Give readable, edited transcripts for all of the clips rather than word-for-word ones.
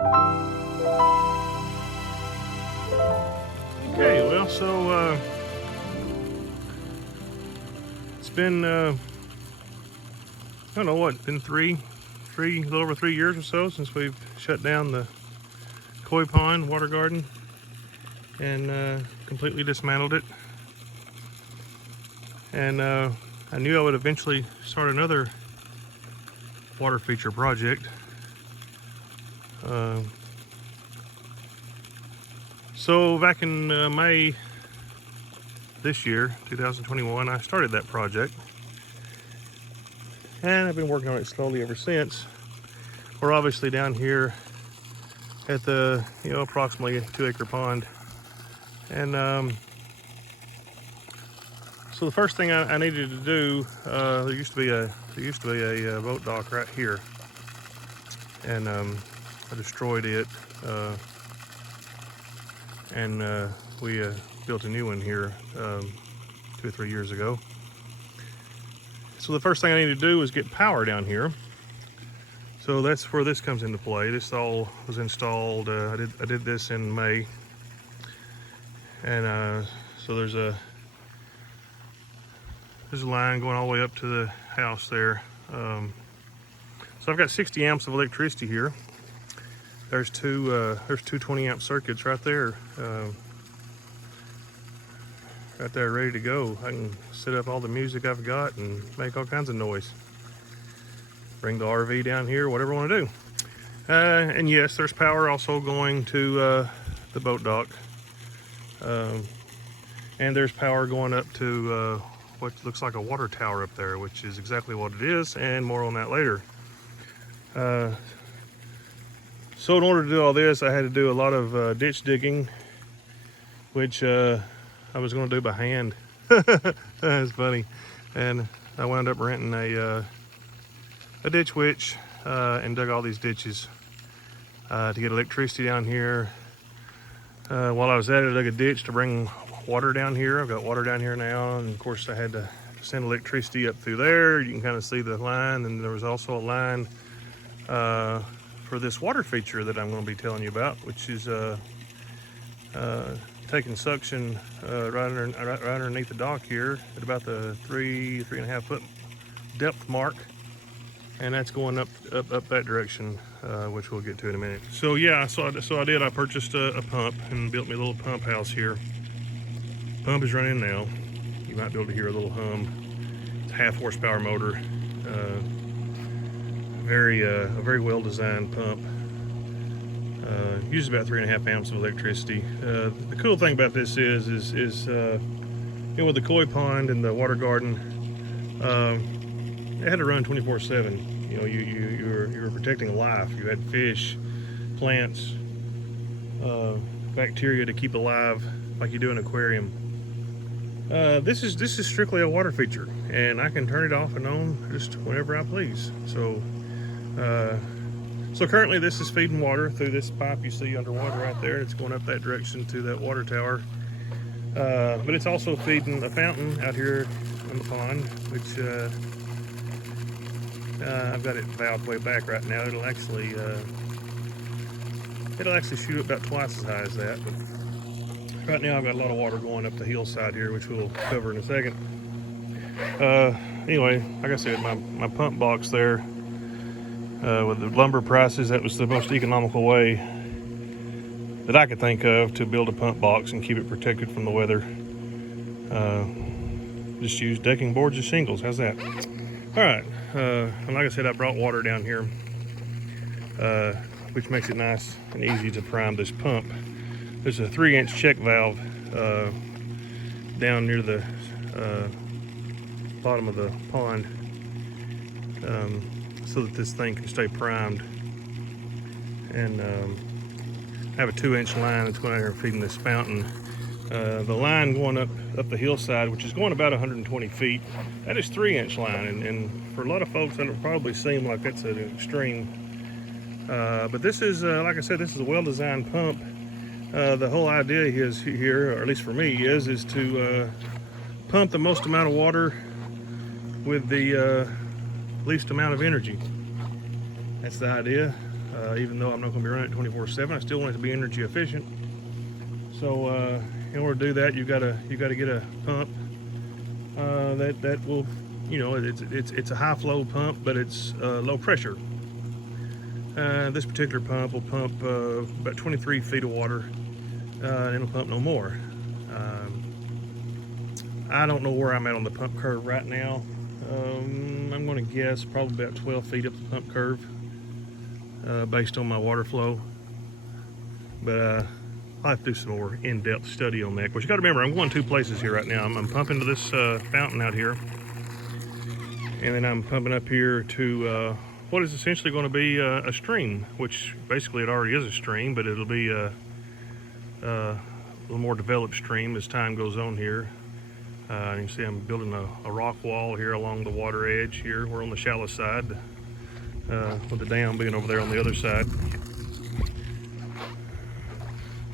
Okay, well, so it's been I don't know what, been a little over 3 years or so since we've shut down the koi pond water garden and completely dismantled it. And I knew I would eventually start another water feature project. So back in May this year, 2021, I started that project, and I've been working on it slowly ever since. We're obviously down here at the approximately 2-acre pond, and so the first thing I needed to do, there used to be a boat dock right here, and I destroyed it, and we built a new one here 2 or 3 years ago. So the first thing I needed to do was get power down here. So that's where this comes into play. This all was installed. I did this in May, and so there's a line going all the way up to the house there. So I've got 60 amps of electricity here. There's two 20 amp circuits right there. Right there, ready to go. I can set up all the music I've got and make all kinds of noise. Bring the RV down here, whatever I want to do. And yes, there's power also going to the boat dock. And there's power going up to what looks like a water tower up there, which is exactly what it is, and more on that later. So in order to do all this, I had to do a lot of ditch digging, which I was going to do by hand. That's funny. And I wound up renting a ditch witch and dug all these ditches to get electricity down here. While I was at it, I dug a ditch to bring water down here. I've got water down here now, and of course I had to send electricity up through there. You can kind of see the line, and there was also a line for this water feature that I'm going to be telling you about, which is taking suction right underneath the dock here at about the 3.5 foot depth mark, and that's going up that direction, which we'll get to in a minute. So yeah, I purchased a pump and built me a little pump house here. Pump is running now. You might be able to hear a little hum. It's a 1/2 horsepower motor. A very well designed pump. Uses about 3.5 amps of electricity. The cool thing about this is with the koi pond and the water garden, it had to run 24/7. You were protecting life. You had fish, plants, bacteria to keep alive, like you do in an aquarium. This is strictly a water feature, and I can turn it off and on just whenever I please. So currently this is feeding water through this pipe you see underwater right there. It's going up that direction to that water tower. But it's also feeding a fountain out here on the pond, which I've got it valved way back right now. It'll actually shoot about twice as high as that. But right now I've got a lot of water going up the hillside here, which we'll cover in a second. Anyway, like I said, my pump box there, with the lumber prices, that was the most economical way that I could think of to build a pump box and keep it protected from the weather. Just use decking boards and shingles. How's that? All right. And like I said, I brought water down here, which makes it nice and easy to prime this pump. There's a 3-inch check valve down near the bottom of the pond, so that this thing can stay primed. And I have a 2-inch line that's going out here feeding this fountain. The line going up the hillside, which is going about 120 feet, that is 3-inch line, and for a lot of folks that'll probably seem like that's an extreme, but this is like I said, this is a well-designed pump. The whole idea is here, or at least for me, is to pump the most amount of water with the least amount of energy. That's the idea. Even though I'm not going to be running it 24/7, I still want it to be energy efficient. So in order to do that, you gotta get a pump that will, you know, it's a high flow pump, but it's low pressure. This particular pump will pump about 23 feet of water, and it'll pump no more. I don't know where I'm at on the pump curve right now. I'm going to guess probably about 12 feet up the pump curve, based on my water flow. But I'll have to do some more in-depth study on that. But you got to remember, I'm going two places here right now. I'm pumping to this fountain out here, and then I'm pumping up here to what is essentially going to be a stream, which basically it already is a stream, but it'll be a little more developed stream as time goes on here. You can see I'm building a rock wall here along the water edge here. We're on the shallow side, with the dam being over there on the other side.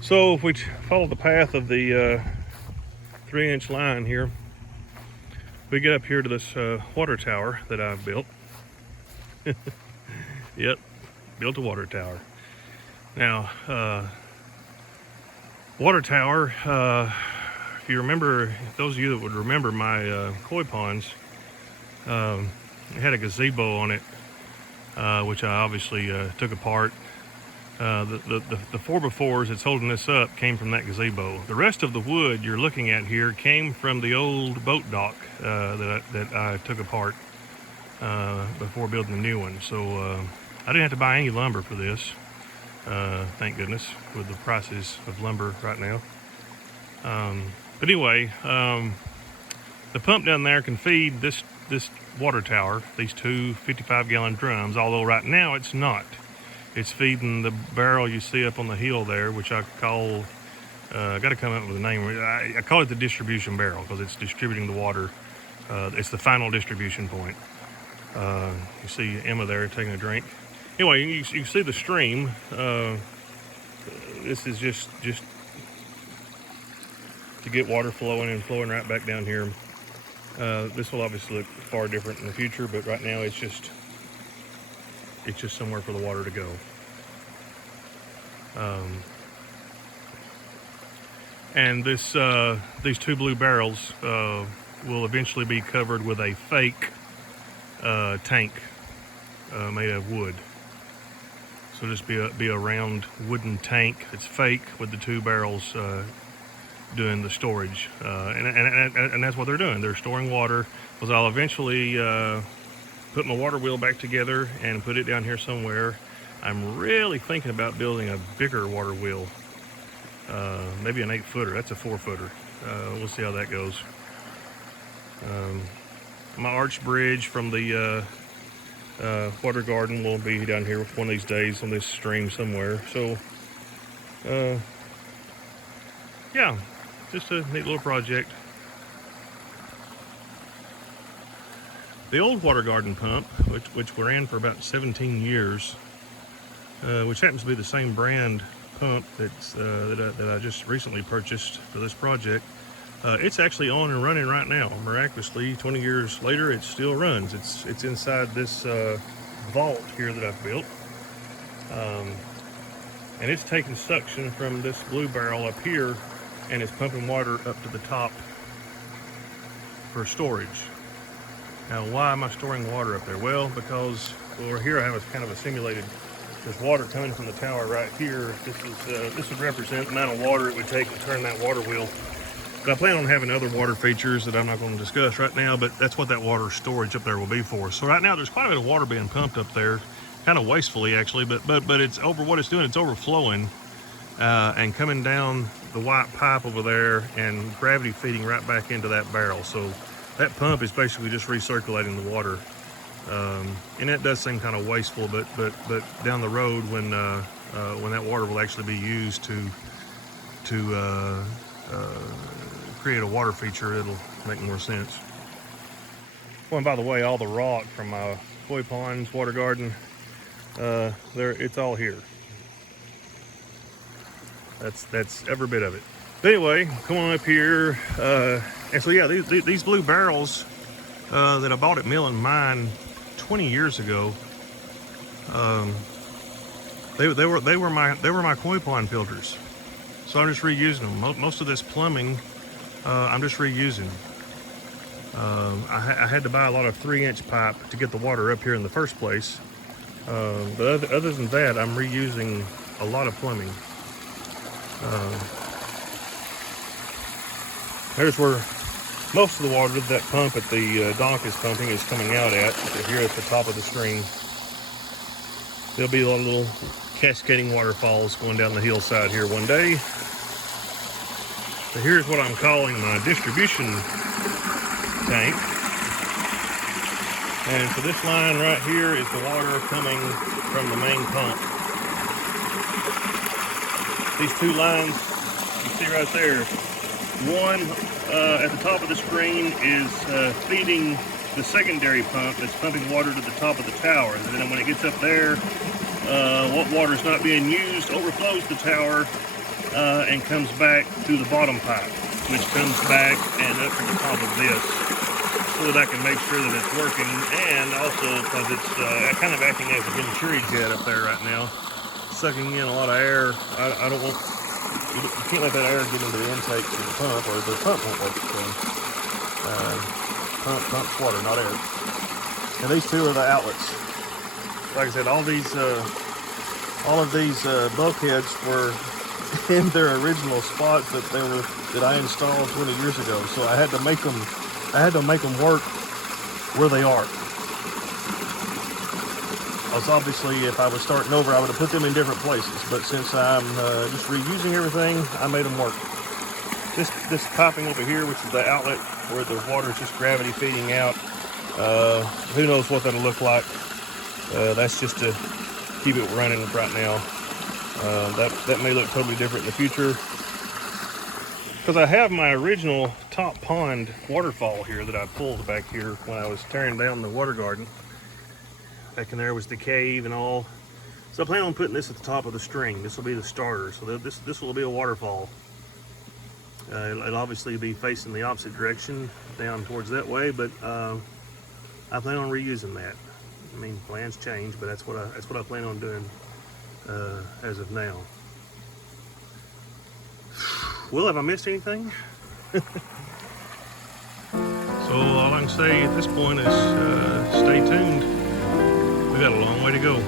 So if we follow the path of the 3-inch line here, we get up here to this water tower that I've built. Yep, built a water tower. Now, water tower, if you remember, those of you that would remember my koi ponds, it had a gazebo on it, which I obviously took apart. The 4x4s that's holding this up came from that gazebo. The rest of the wood you're looking at here came from the old boat dock that I took apart before building the new one. So I didn't have to buy any lumber for this, thank goodness, with the prices of lumber right now. But anyway, the pump down there can feed this water tower, these two 55-gallon drums, although right now it's not. It's feeding the barrel you see up on the hill there, which I call, I got to come up with a name. I call it the distribution barrel because it's distributing the water. It's the final distribution point. You see Emma there taking a drink. Anyway, you see the stream. This is just to get water flowing and flowing right back down here. This will obviously look far different in the future, but right now it's just somewhere for the water to go. And these two blue barrels will eventually be covered with a fake tank made of wood. So just be a round wooden tank that's fake with the two barrels doing the storage, and that's what they're doing. They're storing water. Because I'll eventually put my water wheel back together and put it down here somewhere. I'm really thinking about building a bigger water wheel, maybe an 8-footer. That's a 4-footer. We'll see how that goes. My arch bridge from the water garden will be down here one of these days on this stream somewhere. So yeah, just a neat little project. The old water garden pump, which we ran for about 17 years, which happens to be the same brand pump that I just recently purchased for this project, it's actually on and running right now. Miraculously, 20 years later, it still runs. It's inside this vault here that I've built, and it's taking suction from this blue barrel up here, and it's pumping water up to the top for storage. Now, why am I storing water up there? Well, because over here I have a kind of a simulated, there's water coming from the tower right here. This would represent the amount of water it would take to turn that water wheel. But I plan on having other water features that I'm not going to discuss right now, but that's what that water storage up there will be for. So right now there's quite a bit of water being pumped up there, kind of wastefully actually, but it's over, what it's doing, it's overflowing and coming down the white pipe over there and gravity feeding right back into that barrel. So that pump is basically just recirculating the water, and that does seem kind of wasteful. But down the road, when that water will actually be used to create a water feature, it'll make more sense. Oh, and by the way, all the rock from my koi ponds, water garden, it's all here. That's every bit of it. But anyway, come on up here. And so yeah, these blue barrels that I bought at Mill and Mine 20 years ago, They were my koi pond filters. So I'm just reusing them. Most of this plumbing, I'm just reusing. I had to buy a lot of 3-inch pipe to get the water up here in the first place. But other than that, I'm reusing a lot of plumbing. There's where most of the water that pump at the dock is pumping is coming out at, here at the top of the stream. There'll be a lot of little cascading waterfalls going down the hillside here one day. So here's what I'm calling my distribution tank. And for this line right here is the water coming from the main pump. These two lines, you see right there, one at the top of the screen is feeding the secondary pump that's pumping water to the top of the tower. And then when it gets up there, what water is not being used overflows the tower and comes back to the bottom pipe, which comes back and up to the top of this, so that I can make sure that it's working, and also because it's kind of acting as a venturi jet up there right now, sucking in a lot of air. I don't want, you can't let that air get into the intake to the pump, or the pump won't work. So, pumps water, not air. And these two are the outlets. Like I said, all of these bulkheads were in their original spots that I installed 20 years ago. So I had to make them work where they are. Because obviously, if I was starting over, I would have put them in different places. But since I'm just reusing everything, I made them work. This piping over here, which is the outlet where the water is just gravity feeding out, who knows what that'll look like. That's just to keep it running right now. That may look totally different in the future. Because I have my original top pond waterfall here that I pulled back here when I was tearing down the water garden. Back in there was the cave and all. So I plan on putting this at the top of the string. This will be the starter. So this will be a waterfall. It'll obviously be facing the opposite direction, down towards that way, but I plan on reusing that. I mean, plans change, but that's what I plan on doing as of now. Well, have I missed anything? So all I can say at this point is stay tuned. We got a long way to go.